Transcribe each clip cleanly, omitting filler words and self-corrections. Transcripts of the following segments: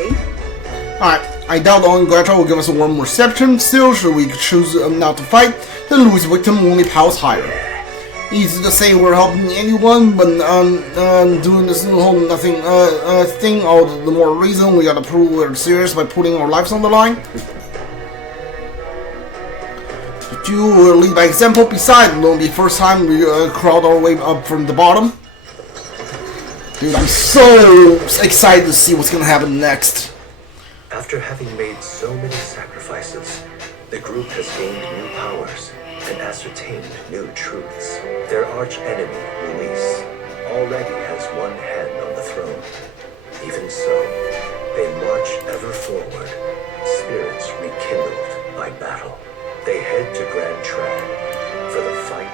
see? Alright, I doubt Ongacha will give us a warm reception. Still, should we choose not to fight, then Louis' victim only piles higher. Easy to say we're helping anyone, but doing this whole nothing thing, all the more reason we gotta prove we're serious by putting our lives on the line. But you will lead by example. Besides, it won't be the first time we crawled our way up from the bottom. Dude, I'm so excited to see what's gonna happen next. After having made so many sacrifices, the group has gained new powers and ascertained new truths. Their arch-enemy, Luis, already has one hand on the throne. Even so, they march ever forward, spirits rekindled by battle. They head to Grand Tran, for the fight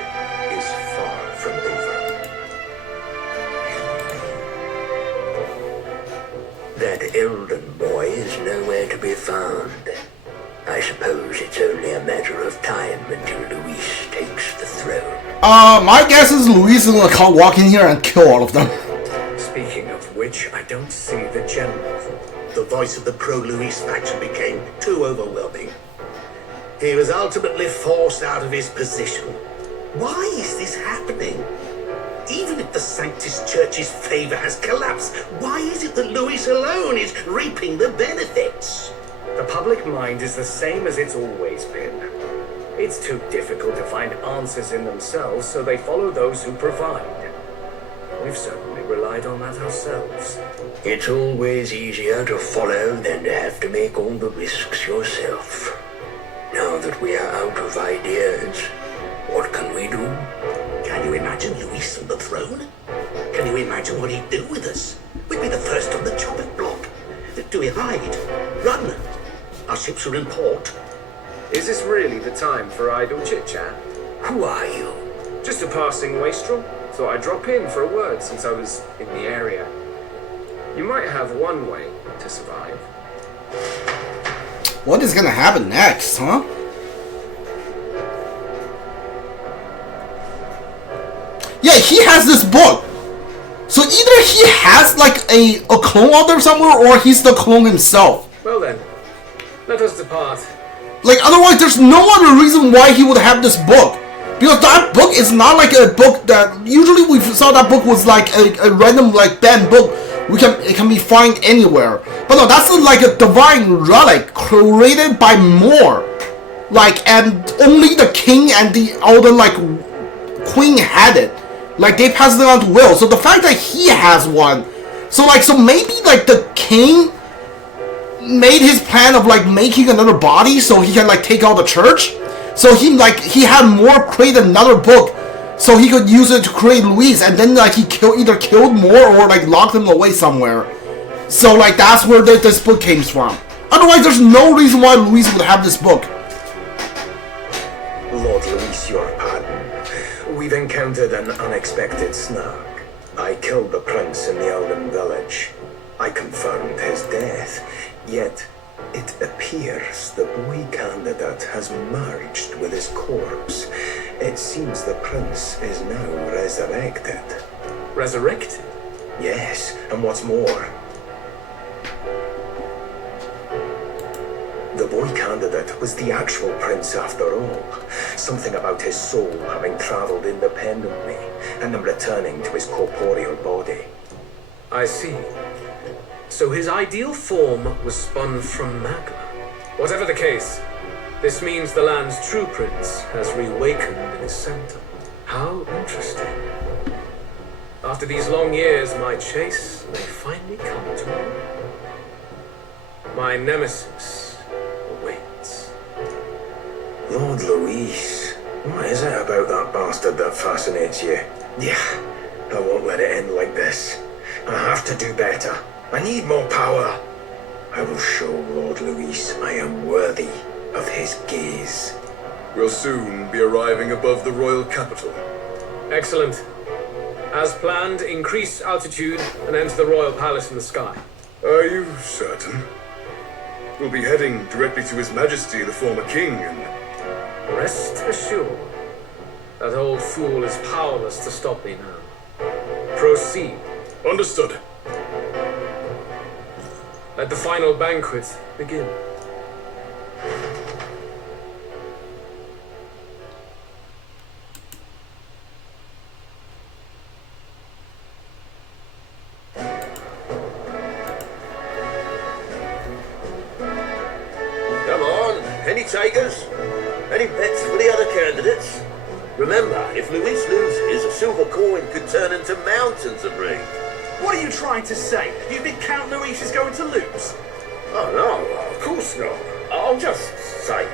is far from over. That Elden boy is nowhere to be found. I suppose it's only a matter of time until Luis takes the throne. My guess is Luis is gonna walk in here and kill all of them. Speaking of which, I don't see the general. The voice of the pro-Luis faction became too overwhelming. He was ultimately forced out of his position. Why is this happening? Even if the Sanctus Church's favor has collapsed, why is it that Luis alone is reaping the benefits? The public mind is the same as it's always been. It's too difficult to find answers in themselves, so they follow those who provide. We've certainly relied on that ourselves. It's always easier to follow than to have to make all the risks yourself. Now that we are out of ideas, what can we do? Can you imagine Luis on the throne? Can you imagine what he'd do with us? We'd be the first on the chopping block. Do we hide? Run? Our ships are in port. Is this really the time for idle chit-chat? Who are you? Just a passing wastrel. Thought I'd drop in for a word since I was in the area. You might have one way to survive. What is gonna happen next, huh? Yeah, he has this book. So either he has like a clone out there somewhere, or he's the clone himself. Well then, let us depart. Like, otherwise there's no other reason why he would have this book. Because that book is not like a book that... Usually we saw that book was like a random like banned book. It can be found anywhere. But no, that's like a divine relic created by Moore. Like, and only the king and the elder like queen had it. Like, they passed it on to Will. So the fact that he has one, so maybe like the king made his plan of like making another body so he can like take out the church. So he had Moore create another book so he could use it to create Luis, and then like he either killed Moore or like locked him away somewhere. So like that's where this book came from. Otherwise, there's no reason why Luis would have this book. Lord Luis, your pardon. We've encountered an unexpected snag. I killed the prince in the Elden village. I confirmed his death, yet it appears the boy candidate has merged with his corpse. It seems the prince is now resurrected. Resurrected? Yes, and what's more, the boy candidate was the actual prince after all. Something about his soul having traveled independently and then returning to his corporeal body. I see. So his ideal form was spun from magma. Whatever the case, this means the land's true prince has reawakened in his center. How interesting. After these long years, my chase may finally come to an end. My nemesis awaits. Lord Luis, what is it about that bastard that fascinates you? Yeah, I won't let it end like this. I have to do better. I need more power. I will show Lord Luis I am worthy of his gaze. We'll soon be arriving above the royal capital. Excellent. As planned, increase altitude and enter the royal palace in the sky. Are you certain? We'll be heading directly to His Majesty, the former king, and... Rest assured, that old fool is powerless to stop me now. Proceed. Understood. Let the final banquet begin. Come on, any takers? Any bets for the other candidates? Remember, if Luis loses, a silver coin could turn into mountains of ring. What are you trying to say? You think Count Luis is going to lose? Oh no, of course not. I'm just saying.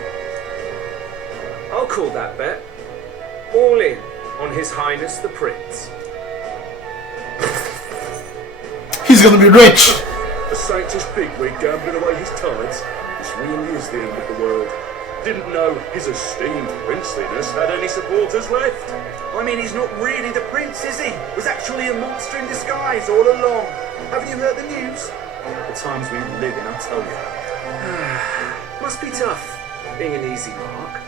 I'll call that bet. All in on His Highness the Prince. He's gonna be rich. The Sanctus pigwig gambling away his tides. This really is the end of the world. Didn't know his esteemed princeliness had any supporters left. I mean, he's not really the prince, is he? Was actually a monster in disguise all along. Haven't you heard the news? The times we live in, I'll tell you. Must be tough, being an easy mark.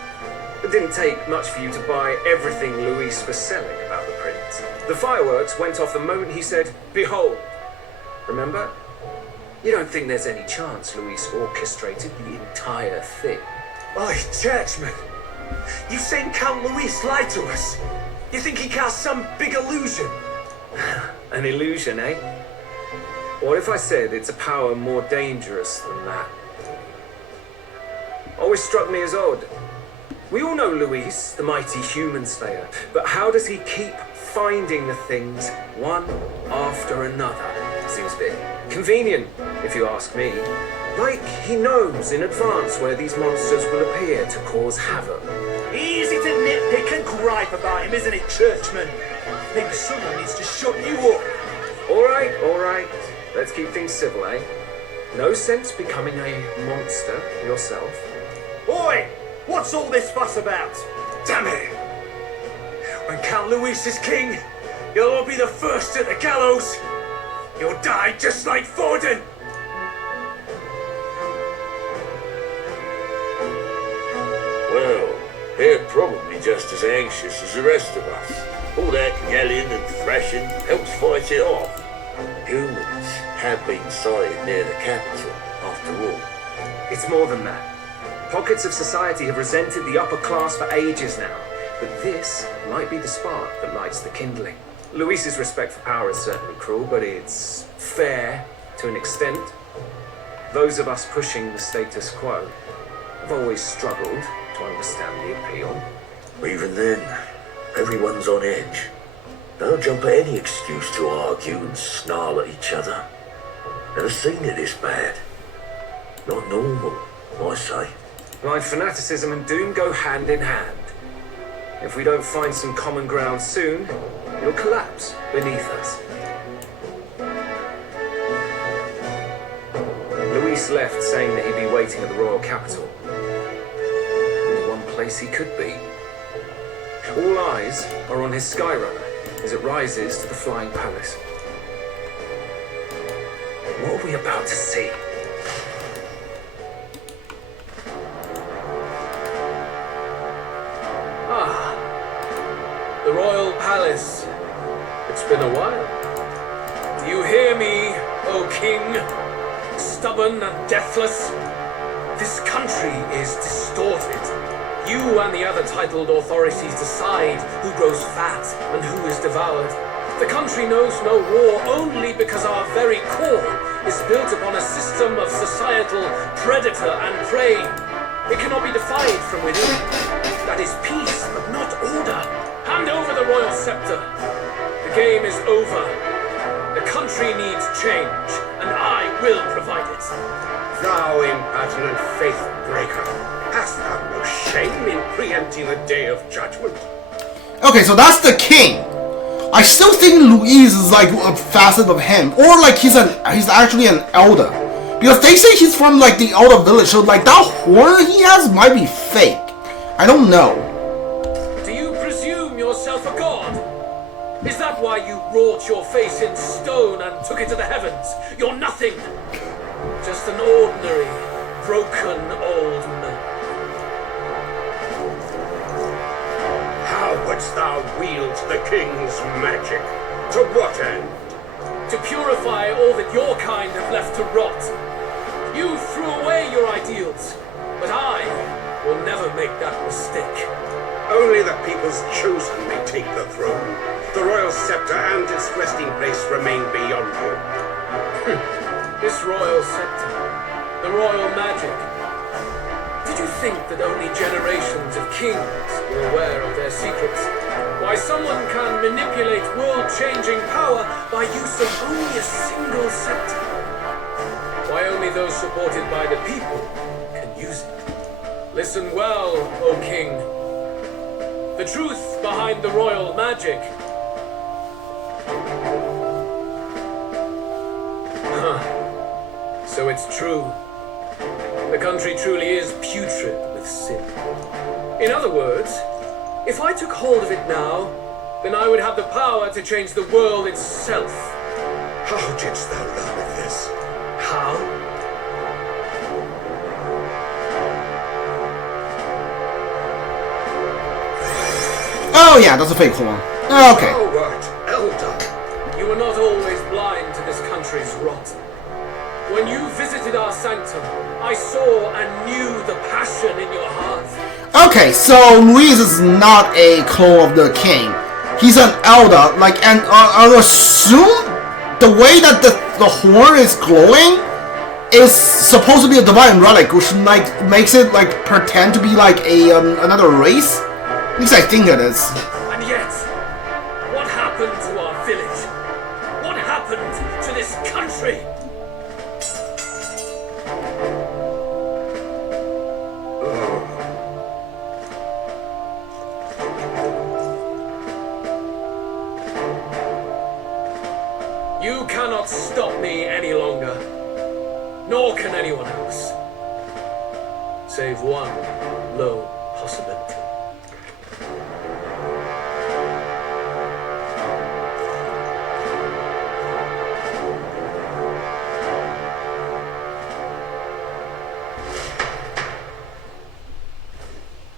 It didn't take much for you to buy everything Luis was selling about the prince. The fireworks went off the moment he said, "Behold." Remember? You don't think there's any chance Luis orchestrated the entire thing? Oi, churchman. You've seen Count Luis lie to us. You think he cast some big illusion? An illusion, eh? What if I said it's a power more dangerous than that? Always struck me as odd. We all know Luis, the mighty human slayer, but how does he keep finding the things one after another? Seems a bit convenient, if you ask me. Like he knows in advance where these monsters will appear to cause havoc. Easy to nitpick and gripe about him, isn't it, churchman? Maybe someone needs to shut you up. All right. Let's keep things civil, eh? No sense becoming a monster yourself. Oi! What's all this fuss about? Damn it! When Count Luis is king, you'll all be the first at the gallows. You'll die just like Forden. Well, they're probably just as anxious as the rest of us. All that yelling and thrashing helps fight it off. Humans have been sighted near the capital, after all. It's more than that. Pockets of society have resented the upper class for ages now, but this might be the spark that lights the kindling. Luis's respect for power is certainly cruel, but it's fair to an extent. Those of us pushing the status quo have always struggled to understand the appeal. Even then, everyone's on edge. They'll jump at any excuse to argue and snarl at each other. Never seen it this bad. Not normal, I say. Blind fanaticism and doom go hand in hand. If we don't find some common ground soon, it'll collapse beneath us. Luis left saying that he'd be waiting at the royal capital. Only one place he could be. All eyes are on his Skyrunner as it rises to the flying palace. What are we about to see? The royal palace. It's been a while. Do you hear me, O king? Stubborn and deathless? This country is distorted. You and the other titled authorities decide who grows fat and who is devoured. The country knows no war only because our very core is built upon a system of societal predator and prey. It cannot be defied from within. That is peace, but not order. Hand over the royal scepter. The game is over. The country needs change, and I will provide it. Thou impertinent faith breaker, hast thou no shame in preempting the day of judgment? Okay, so that's the king. I still think Luis is like a facet of him, or like he's actually an Elda, because they say he's from like the Elda village, so like that horn he has might be fake. I don't know. Do you presume yourself a god? Is that why you wrought your face in stone and took it to the heavens? You're nothing. Just an ordinary, broken old man. How wouldst thou wield the king's magic? To what end? To purify all that your kind have left to rot. your ideals, but I will never make that mistake. Only the people's chosen may take the throne. The royal scepter and its resting place remain beyond you. This royal scepter, the royal magic. Did you think that only generations of kings were aware of their secrets? Why someone can manipulate world-changing power by use of only a single scepter? Why only those supported by the people can use it? Listen well, O king. The truth behind the royal magic. So it's true. The country truly is putrid with sin. In other words, if I took hold of it now, then I would have the power to change the world itself. How didst thou learn of this? How? Oh yeah, that's a fake horn. Okay. Coward, Elda. You were not always blind to this country's rot. When you visited our sanctum, I saw and knew the passion in your heart. Okay, so Luis is not a clone of the king. He's an Elda, like, and I assume the way that the horn is glowing is supposed to be a divine relic, which like makes it like pretend to be like a another race. At least I think it is. And yet, what happened to our village? What happened to this country? You cannot stop me any longer, nor can anyone else, save one lone possibility.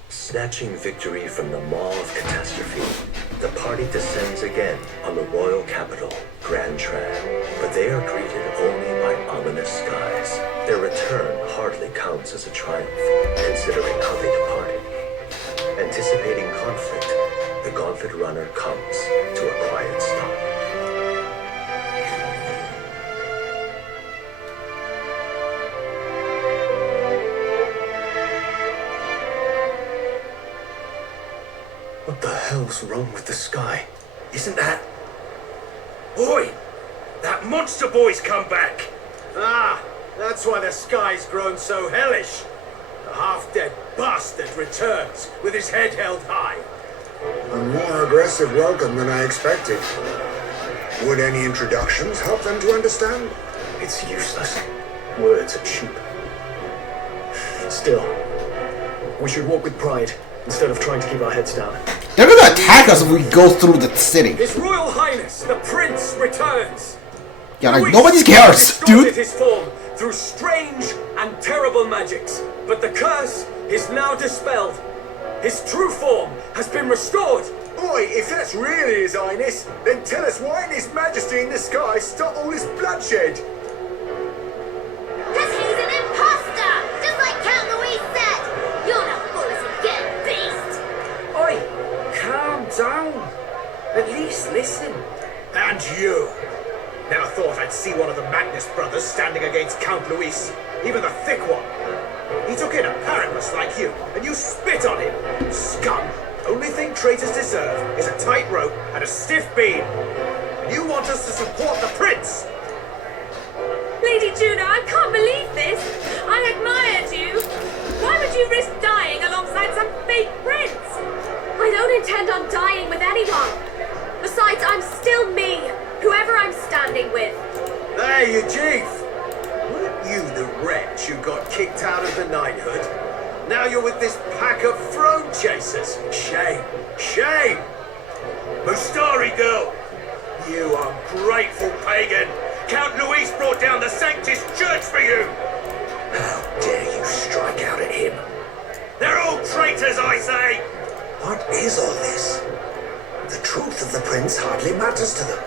Snatching victory from the maw of catastrophe, the party descends again on the royal capital, Grand Tran. But they are greeted only by ominous skies. Their return hardly counts as a triumph, considering how they departed. Anticipating conflict, the gauntlet runner comes to a quiet stop. What the hell's wrong with the sky? Isn't that... Oi! That monster boy's come back! Ah, that's why the sky's grown so hellish. The half-dead bastard returns with his head held high. A more aggressive welcome than I expected. Would any introductions help them to understand? It's useless. Words are cheap. Still, we should walk with pride instead of trying to keep our heads down. They're gonna attack us if we go through the city. His Royal Highness, the Prince, returns! Yeah, like nobody cares, dude. His form through strange and terrible magics, but the curse is now dispelled. His true form has been restored. Oi, if that's really His Highness, then tell us why in His Majesty in the sky stop all this bloodshed? Because he's an imposter! Just like Count Louis said! You're not foolish again, beast! Oi, calm down. At least listen. And you. Never thought I'd see one of the Magnus brothers standing against Count Luis, even the thick one. He took in a parentless like you, and you spit on him. Scum. Only thing traitors deserve is a tight rope and a stiff beam. And you want us to support the prince? Lady Juno, I can't believe this. I admired you. Why would you risk dying alongside some fake prince? I don't intend on dying with anyone. Besides, I'm still me, whoever I'm standing with. There you, Chief. Weren't you the wretch who got kicked out of the knighthood? Now you're with this pack of throne chasers. Shame. Shame! Mustari girl! You ungrateful pagan! Count Luis brought down the Sanctus Church for you! How dare you strike out at him? They're all traitors, I say! What is all this? The truth of the prince hardly matters to them.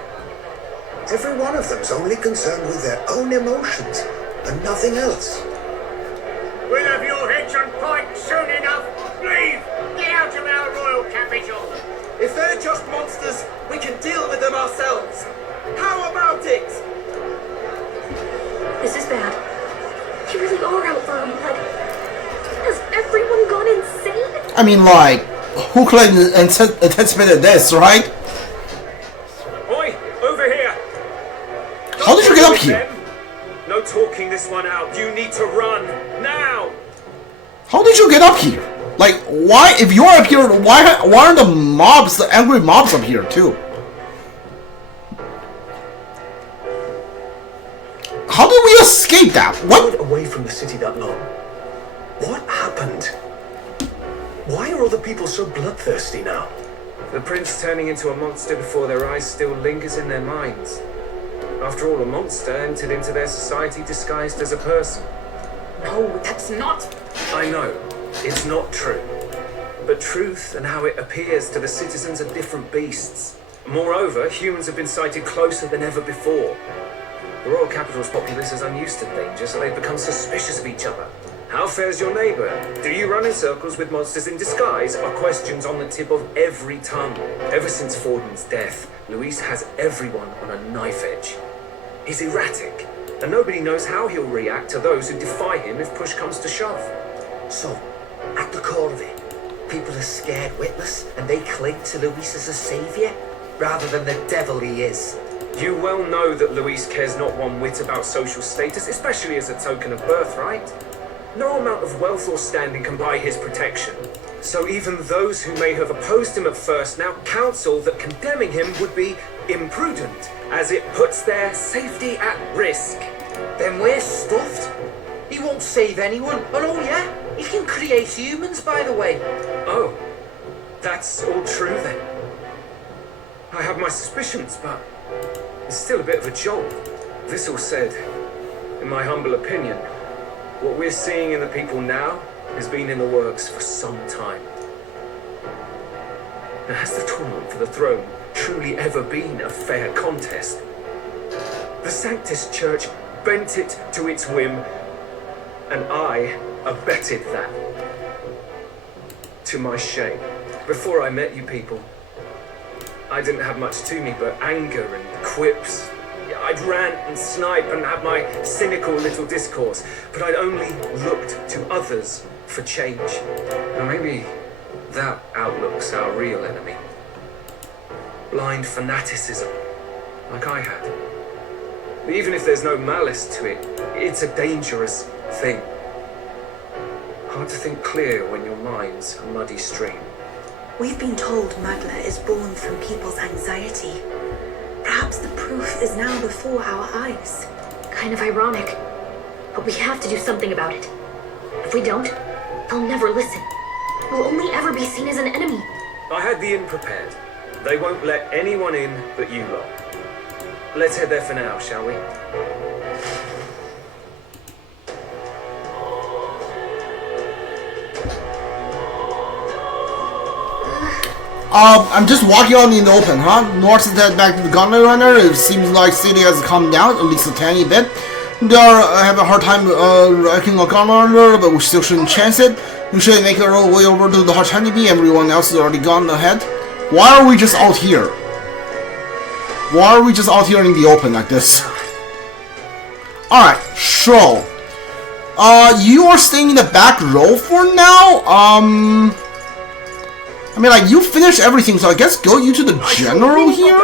Every one of them's only concerned with their own emotions and nothing else. reach on point soon enough. Leave! Get out of our royal capital! If they're just monsters, we can deal with them ourselves. How about it? This is bad. They really are out for our blood. Has everyone gone insane? I mean, like, who could have anticipated this, right? Oi, over here! How did you get up here? No talking this one out. You need to run now. How did you get up here? Like, why? If you're up here, why aren't the mobs, the angry mobs, up here too? How did we escape that? What? Away from the city that long. What happened? Why are all the people so bloodthirsty now? The prince turning into a monster before their eyes still lingers in their minds. After all, a monster entered into their society disguised as a person. No, that's not. I know, it's not true. But truth and how it appears to the citizens are different beasts. Moreover, humans have been sighted closer than ever before. The royal capital's populace is unused to danger, so they've become suspicious of each other. How fares your neighbour? Do you run in circles with monsters in disguise? Are questions on the tip of every tongue. Ever since Forden's death, Luis has everyone on a knife edge. He's erratic, and nobody knows how he'll react to those who defy him if push comes to shove. So, at the core of it, people are scared witless and they cling to Luis as a saviour, rather than the devil he is. You well know that Luis cares not one whit about social status, especially as a token of birthright. No amount of wealth or standing can buy his protection. So even those who may have opposed him at first now counsel that condemning him would be imprudent, as it puts their safety at risk. Then we're stuffed. He won't save anyone. And oh yeah, he can create humans, by the way. Oh, that's all true then. I have my suspicions, but it's still a bit of a jolt. This all said, in my humble opinion, what we're seeing in the people now has been in the works for some time. Now, has the tournament for the throne truly ever been a fair contest? The Sanctus Church bent it to its whim, and I abetted that. To my shame. Before I met you people, I didn't have much to me but anger and quips. I'd rant and snipe and have my cynical little discourse, but I'd only looked to others for change. Now maybe that outlook's our real enemy. Blind fanaticism, like I had. But even if there's no malice to it, it's a dangerous thing. Hard to think clear when your mind's a muddy stream. We've been told Magla is born from people's anxiety. Perhaps the proof is now before our eyes. Kind of ironic. But we have to do something about it. If we don't, they'll never listen. We'll only ever be seen as an enemy. I had the inn prepared. They won't let anyone in but you lot. Let's head there for now, shall we? I'm just walking out in the open, huh? North is head back to the Gauntlet Runner. It seems like city has calmed down, at least a tiny bit. They are having a hard time wrecking the Gauntlet Runner, but we still shouldn't chance it. We should make our way over to the Hot Honeybee. Everyone else has already gone ahead. Why are we just out here? Why are we just out here in the open like this? Alright, so you are staying in the back row for now? I mean, like, you finished everything, so I guess go you to the general here?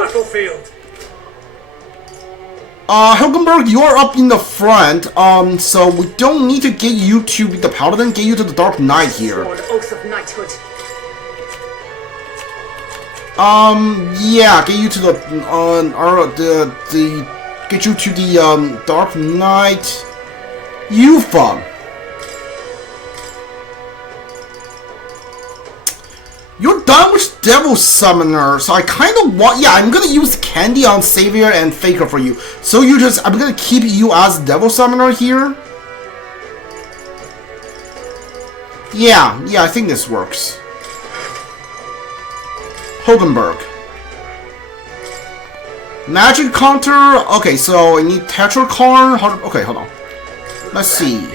Helgenberg, you're up in the front, so we don't need to get you to the Paladin, get you to the Dark Knight here. Oath of knighthood. Yeah, get you to the, get you to the, Dark Knight. Yufa. You're done with Devil Summoner, so I kind of want... Yeah, I'm gonna use Candy on Savior and Faker for you. So you just... I'm gonna keep you as Devil Summoner here. Yeah, I think this works. Hogenberg. Magic counter... Okay, so I need Tetracorn... Okay, hold on. Let's see.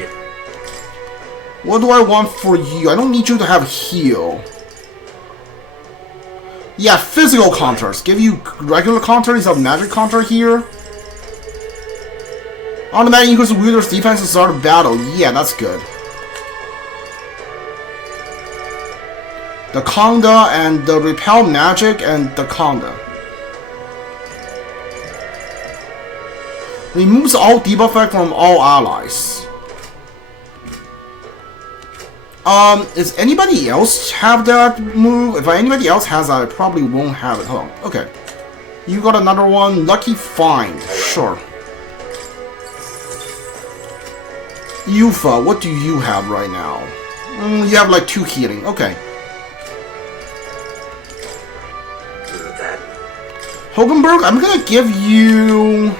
What do I want for you? I don't need you to have heal. Yeah, physical counters. Give you regular counter instead of magic counter here. Automatic increase wielder's defense at the start of battle. Yeah, that's good. The Conda and the repel magic and the Conda. Removes all debuff effect from all allies. Does anybody else have that move? If anybody else has that, I probably won't have it. Hold on. Okay. You got another one. Lucky Find. Sure. Yufa, what do you have right now? You have like 2 healing. Okay. Hogenberg, I'm gonna give you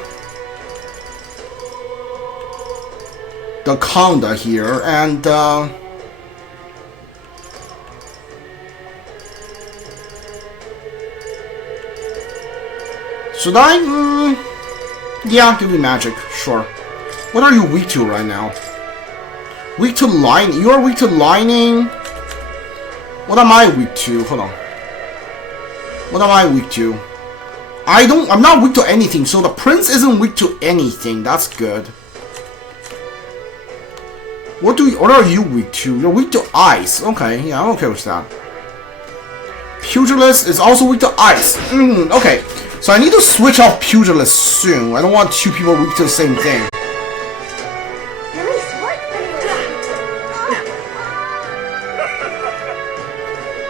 the Conda here, and should I? Yeah, give me magic, sure. What are you weak to right now? Weak to lining. You are weak to lining. What am I weak to? Hold on. What am I weak to? I'm not weak to anything, so the prince isn't weak to anything. That's good. What are you weak to? You're weak to ice. Okay, yeah, I'm okay with that. Pugilist is also weak to ice. Okay, so I need to switch off Pugilist soon. I don't want 2 people weak to the same thing.